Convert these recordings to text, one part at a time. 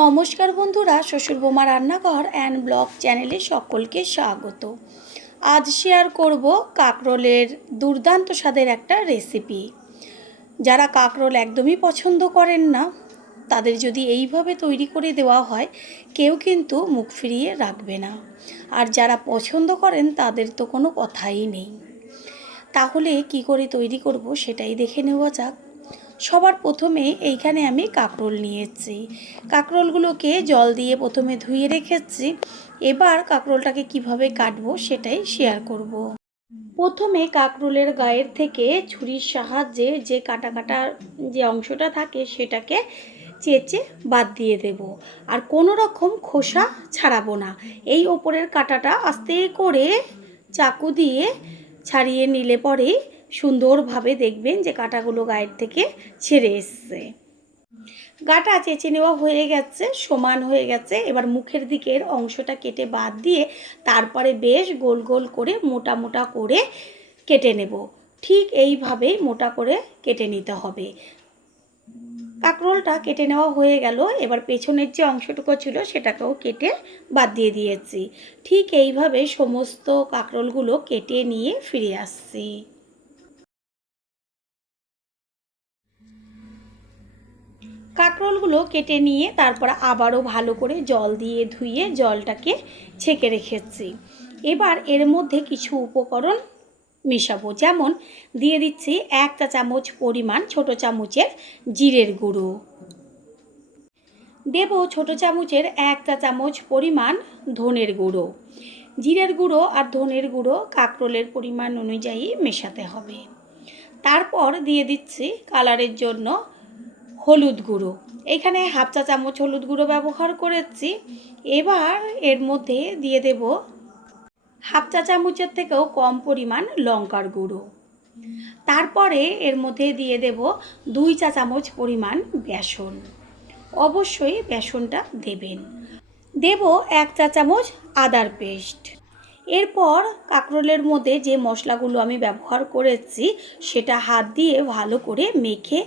নমস্কার বন্ধুরা, শ্বশুর বোমা রান্নাঘর অ্যান্ড ব্লগ চ্যানেলে সকলকে স্বাগত। আজ শেয়ার করব কাঁকরোলের দুর্দান্ত স্বাদের একটা রেসিপি। যারা কাঁকরোল একদমই পছন্দ করেন না, তাদের যদি এইভাবে তৈরি করে দেওয়া হয়, কেউ কিন্তু মুখ ফিরিয়ে রাখবে না। আর যারা পছন্দ করেন তাদের তো কোনো কথাই নেই। তাহলে কি করে তৈরি করব সেটাই দেখে নেওয়া যাক। সবার প্রথমে এইখানে আমি কাঁকরোল নিয়েছি। কাঁকরোলগুলোকে জল দিয়ে প্রথমে ধুয়ে রেখেছি। এবার কাঁকরোলটাকে কিভাবে কাটবো সেটাই শেয়ার করব। প্রথমে কাঁকরোলের গায়ের থেকে ছুরির সাহায্যে যে কাটা যে অংশটা থাকে সেটাকে চেঁচে বাদ দিয়ে দেব। আর কোনো রকম খোসা ছাড়াবো না। এই ওপরের কাঁটাটা আস্তে করে চাকু দিয়ে ছাড়িয়ে নিলে পরেই সুন্দরভাবে দেখবেন যে কাঁটাগুলো গায়ের থেকে ছেড়ে এসছে। গাটা চেঁচে নেওয়া হয়ে গেছে, সমান হয়ে গেছে। এবার মুখের দিকের অংশটা কেটে বাদ দিয়ে তারপরে বেশ গোল গোল করে মোটা মোটা করে কেটে নেব। ঠিক এইভাবেই মোটা করে কেটে নিতে হবে। কাঁকরোলটা কেটে নেওয়া হয়ে গেল। এবার পেছনের যে অংশটুকু ছিল সেটাকেও কেটে বাদ দিয়ে দিয়েছি। ঠিক এইভাবে সমস্ত কাঁকরোলগুলো কেটে নিয়ে ফিরে আসছি। কাঁকরোলগুলো কেটে নিয়ে তারপর আবারও ভালো করে জল দিয়ে ধুয়ে জলটাকে ছেঁকে রেখেছি। এবার এর মধ্যে কিছু উপকরণ মেশাবো। যেমন দিয়ে দিচ্ছি 1 চা চামচ পরিমাণ ছোট চামচের জিরের গুঁড়ো, দেব ছোট চামচের 1 চা চামচ পরিমাণ ধনের গুঁড়ো। জিরের গুঁড়ো আর ধনের গুঁড়ো কাঁকরোলের পরিমাণ অনুযায়ী মেশাতে হবে। তারপর দিয়ে দিচ্ছি কালারের জন্য হলুদ গুঁড়ো। এখানে 1/2 চা চামচ হলুদ গুঁড়ো ব্যবহার করেছি। এবার এর মধ্যে দিয়ে দেব 1/2 চা চামচের থেকেও কম পরিমাণ লঙ্কার গুঁড়ো। তারপরে এর মধ্যে দিয়ে দেব 2 চা চামচ পরিমাণ বেসন। অবশ্যই বেসনটা দেবেন। দেব 1 চা চামচ আদার পেস্ট। এরপর কাঁকরোলের মধ্যে যে মশলাগুলো আমি ব্যবহার করেছি সেটা হাত দিয়ে ভালো করে মেখে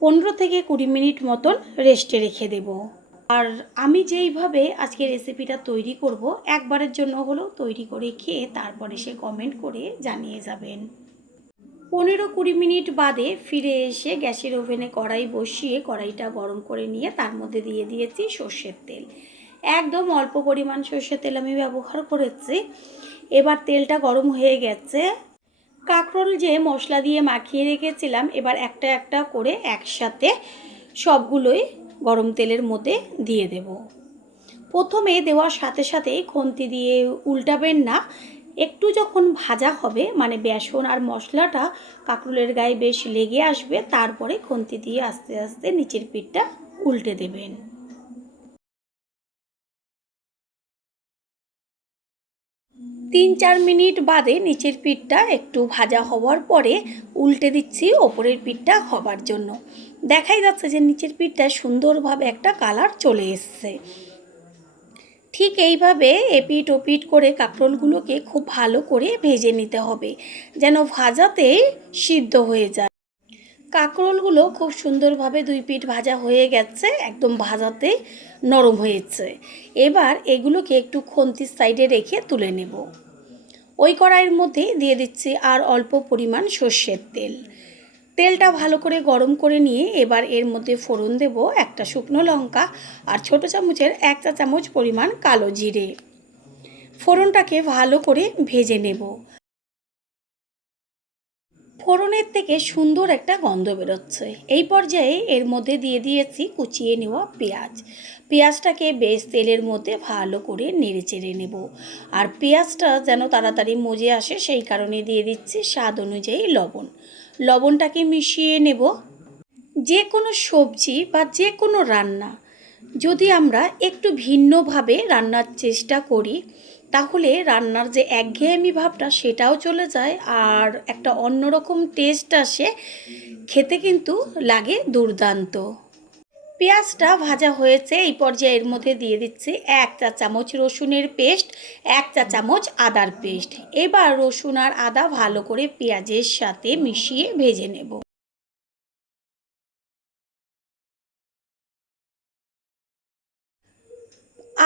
15 থেকে 20 মিনিট মতন রেস্টে রেখে দেব। আর আমি যেইভাবে আজকে রেসিপিটা তৈরি করব, একবারের জন্য হলেও তৈরি করে খেয়ে তারপরে সে কমেন্ট করে জানিয়ে যাবেন। 15-20 মিনিট বাদে ফিরে এসে গ্যাসের ওভেনে কড়াই বসিয়ে কড়াইটা গরম করে নিয়ে তার মধ্যে দিয়ে দিয়েছি সর্ষের তেল। একদম অল্প পরিমাণ সর্ষের তেল আমি ব্যবহার করেছি। এবার তেলটা গরম হয়ে গেছে। কাঁকরোল যে মশলা দিয়ে মাখিয়ে রেখেছিলাম, এবার একটা একটা করে একসাথে সবগুলোই গরম তেলের মধ্যে দিয়ে দেব। প্রথমে দেওয়ার সাথে সাথেই খুন্তি দিয়ে উল্টাবেন না। একটু যখন ভাজা হবে, মানে বেসন আর মশলাটা কাঁকরোলের গায়ে বেশ লেগে আসবে, তারপরে খুন্তি দিয়ে আস্তে আস্তে নিচের পিঠটা উল্টে দেবেন। তিন চার মিনিট বাদে নিচের পিঠটা একটু ভাজা হওয়ার পরে উল্টে দিচ্ছি ওপরের পিঠটা হবার জন্য। দেখাই যাচ্ছে যে নিচের পিঠটা সুন্দরভাবে একটা কালার চলে এসছে। ঠিক এইভাবে এপিট ওপিট করে কাঁকরোলগুলোকে খুব ভালো করে ভেজে নিতে হবে, যেন ভাজাতেই সিদ্ধ হয়ে যায়। কাঁকরোলগুলো খুব সুন্দরভাবে 2 পিঠ ভাজা হয়ে গেছে, একদম ভাজাতেই নরম হয়েছে। এবার এগুলোকে একটু খুন্তির সাইডে রেখে তুলে নেব। ওই কড়াইয়ের মধ্যে দিয়ে দিচ্ছি আর অল্প পরিমাণ সর্ষের তেল। তেলটা ভালো করে গরম করে নিয়ে এবার এর মধ্যে ফোড়ন দেব একটা শুকনো লঙ্কা আর ছোট চামচের 1 চা চামচ পরিমাণ কালো জিরে। ফোড়নটাকে ভালো করে ভেজে নেব। ফোড়নের থেকে সুন্দর একটা গন্ধ বেরোচ্ছে। এই পর্যায়ে এর মধ্যে দিয়ে দিয়েছি কুচিয়ে নেওয়া পেঁয়াজ। পেঁয়াজটাকে বেশ তেলের মধ্যে ভালো করে নেড়ে চেড়ে নেব। আর পেঁয়াজটা যেন তাড়াতাড়ি মজে আসে সেই কারণে দিয়ে দিচ্ছি স্বাদ অনুযায়ী লবণ। লবণটাকে মিশিয়ে নেব। যে কোনো সবজি বা যে কোনো রান্না যদি আমরা একটু ভিন্নভাবে রান্নার চেষ্টা করি, তাহলে রান্নার যে একঘেয়েমি ভাবটা সেটাও চলে যায় আর একটা অন্যরকম টেস্ট আসে, খেতে কিন্তু লাগে দুর্দান্ত। পেঁয়াজটা ভাজা হয়েছে। এই পর্যায়ে এর মধ্যে দিয়ে দিচ্ছি 1 চা চামচ রসুনের পেস্ট, 1 চা চামচ আদার পেস্ট। এবার রসুন আর আদা ভালো করে পেঁয়াজের সাথে মিশিয়ে ভেজে নেব।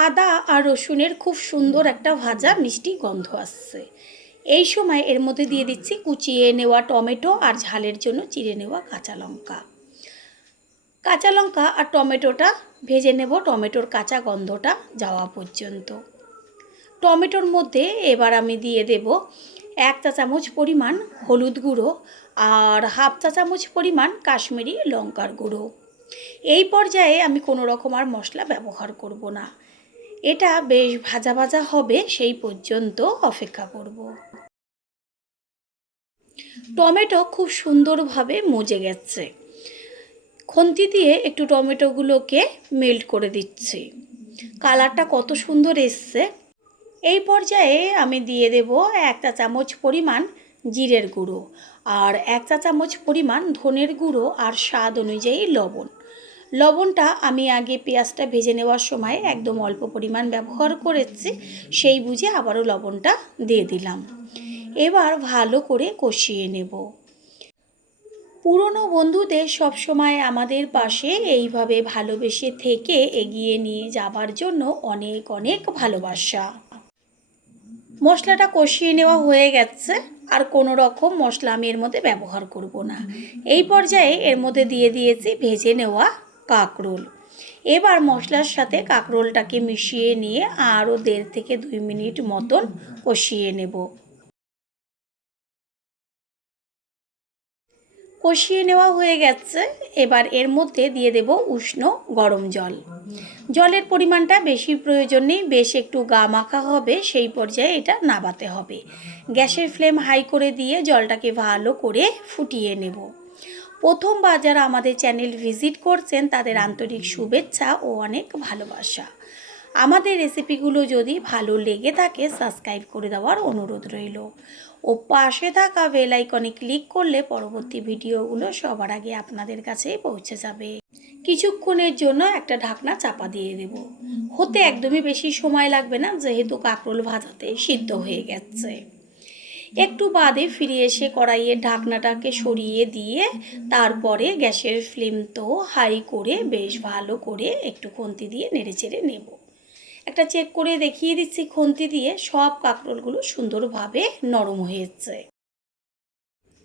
আদা আর রসুনের খুব সুন্দর একটা ভাজা মিষ্টি গন্ধ আসছে। এই সময় এর মধ্যে দিয়ে দিচ্ছি কুচিয়ে নেওয়া টমেটো আর ঝালের জন্য চিড়ে নেওয়া কাঁচা লঙ্কা। কাঁচা লঙ্কা আর টমেটোটা ভেজে নেব টমেটোর কাঁচা গন্ধটা যাওয়া পর্যন্ত। টমেটোর মধ্যে এবার আমি দিয়ে দেব 1 চা চামচ পরিমাণ হলুদ গুঁড়ো আর হাফ চা চামচ পরিমাণ কাশ্মীরি লঙ্কার গুঁড়ো। এই পর্যায়ে আমি কোনো রকম আর মশলা ব্যবহার করব না। এটা বেশ ভাজা ভাজা হবে, সেই পর্যন্ত অপেক্ষা করব। টমেটো খুব সুন্দরভাবে মজে গেছে। খুন্তি দিয়ে একটু টমেটোগুলোকে মেল্ট করে দিচ্ছি। কালারটা কত সুন্দর এসছে। এই পর্যায়ে আমি দিয়ে দেব 1 চা চামচ পরিমাণ জিরের গুঁড়ো আর 1 চা চামচ পরিমাণ ধনের গুঁড়ো আর স্বাদ অনুযায়ী লবণ। লবণটা আমি আগে পেঁয়াজটা ভেজে নেওয়ার সময় একদম অল্প পরিমাণ ব্যবহার করেছি, সেই বুঝে আবারও লবণটা দিয়ে দিলাম। এবার ভালো করে কষিয়ে নেব। পুরনো বন্ধুদের সবসময় আমাদের পাশে এইভাবে ভালোবেসে থেকে এগিয়ে নিয়ে যাবার জন্য অনেক অনেক ভালোবাসা। মশলাটা কষিয়ে নেওয়া হয়ে গেছে, আর কোনো রকম মশলা আমি এর মধ্যে ব্যবহার করব না। এই পর্যায়ে এর মধ্যে দিয়ে দিয়েছি ভেজে নেওয়া কাঁকরোল। এবার মশলার সাথে কাঁকরোলটাকে মিশিয়ে নিয়ে আরও 1.5 থেকে 2 মিনিট মতন কষিয়ে নেব। কষিয়ে নেওয়া হয়ে গেছে। এবার এর মধ্যে দিয়ে দেব উষ্ণ গরম জল। জলের পরিমাণটা বেশি প্রয়োজন নেই, বেশ একটু গা মাখা হবে, সেই পর্যায়ে এটা নাবাতে হবে। গ্যাসের ফ্লেম হাই করে দিয়ে জলটাকে ভালো করে ফুটিয়ে নেব। প্রথমবার যারা আমাদের চ্যানেল ভিজিট করছেন তাদের আন্তরিক শুভেচ্ছা ও অনেক ভালোবাসা। আমাদের রেসিপিগুলো যদি ভালো লেগে থাকে সাবস্ক্রাইব করে দেওয়ার অনুরোধ রইল ও পাশে থাকা বেল আইকনে ক্লিক করলে পরবর্তী ভিডিওগুলো সবার আগে আপনাদের কাছে পৌঁছে যাবে। কিছুক্ষণের জন্য একটা ঢাকনা চাপা দিয়ে দেব। হতে একদমই বেশি সময় লাগবে না, যেহেতু কাঁকরোল ভাজাতে সিদ্ধ হয়ে গেছে। একটু বাদে ফিরে এসে কড়াইয়ের ঢাকনাটাকে সরিয়ে দিয়ে তারপরে গ্যাসের ফ্লেম তো হাই করে বেশ ভালো করে একটু খুন্তি দিয়ে নেড়েচেড়ে নেব। একটা চেক করে দেখিয়ে দিচ্ছি খুন্তি দিয়ে, সব কাঁকরোলগুলো সুন্দরভাবে নরম হয়েছে।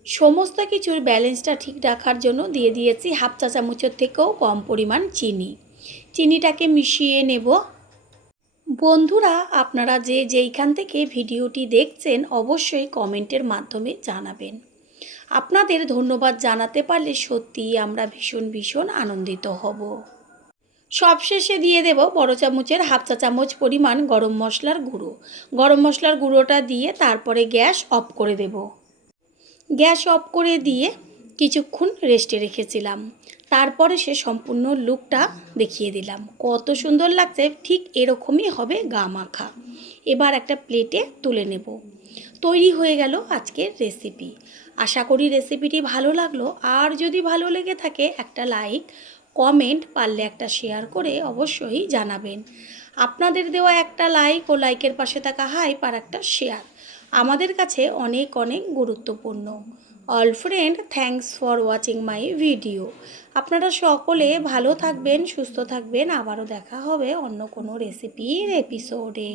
সমস্ত কিছুর ব্যালেন্সটা ঠিক রাখার জন্য দিয়ে দিয়েছি হাফ চা চামচের থেকেও কম পরিমাণ চিনি। চিনিটাকে মিশিয়ে নেব। বন্ধুরা, আপনারা যেইখান থেকে ভিডিওটি দেখছেন অবশ্যই কমেন্টের মাধ্যমে জানাবেন। আপনাদের ধন্যবাদ জানাতে পারলে সত্যিই আমরা ভীষণ ভীষণ আনন্দিত হব। সবশেষে দিয়ে দেব বড় চামচের হাফ চা চামচ পরিমাণ গরম মশলার গুঁড়ো। গরম মশলার গুঁড়োটা দিয়ে তারপরে গ্যাস অফ করে দেব। গ্যাস অফ করে দিয়ে কিছুক্ষণ রেস্টে রেখেছিলাম। তারপরে সে সম্পূর্ণ লুকটা দেখিয়ে দিলাম। কত সুন্দর লাগছে, ঠিক এরকমই হবে গা মাখা। এবার একটা প্লেটে তুলে নেব। তৈরি হয়ে গেল আজকের রেসিপি। আশা করি রেসিপিটি ভালো লাগলো, আর যদি ভালো লেগে থাকে একটা লাইক, কমেন্ট, পারলে একটা শেয়ার করে অবশ্যই জানাবেন। আপনাদের দেওয়া একটা লাইক ও লাইকের পাশে থাকা হাইপ আর একটা শেয়ার আমাদের কাছে অনেক অনেক গুরুত্বপূর্ণ। All friend, thanks for watching my video. আপনারা সকলে ভালো থাকবেন, সুস্থ থাকবেন। আবারও দেখা হবে অন্য কোনো রেসিপির এপিসোডে।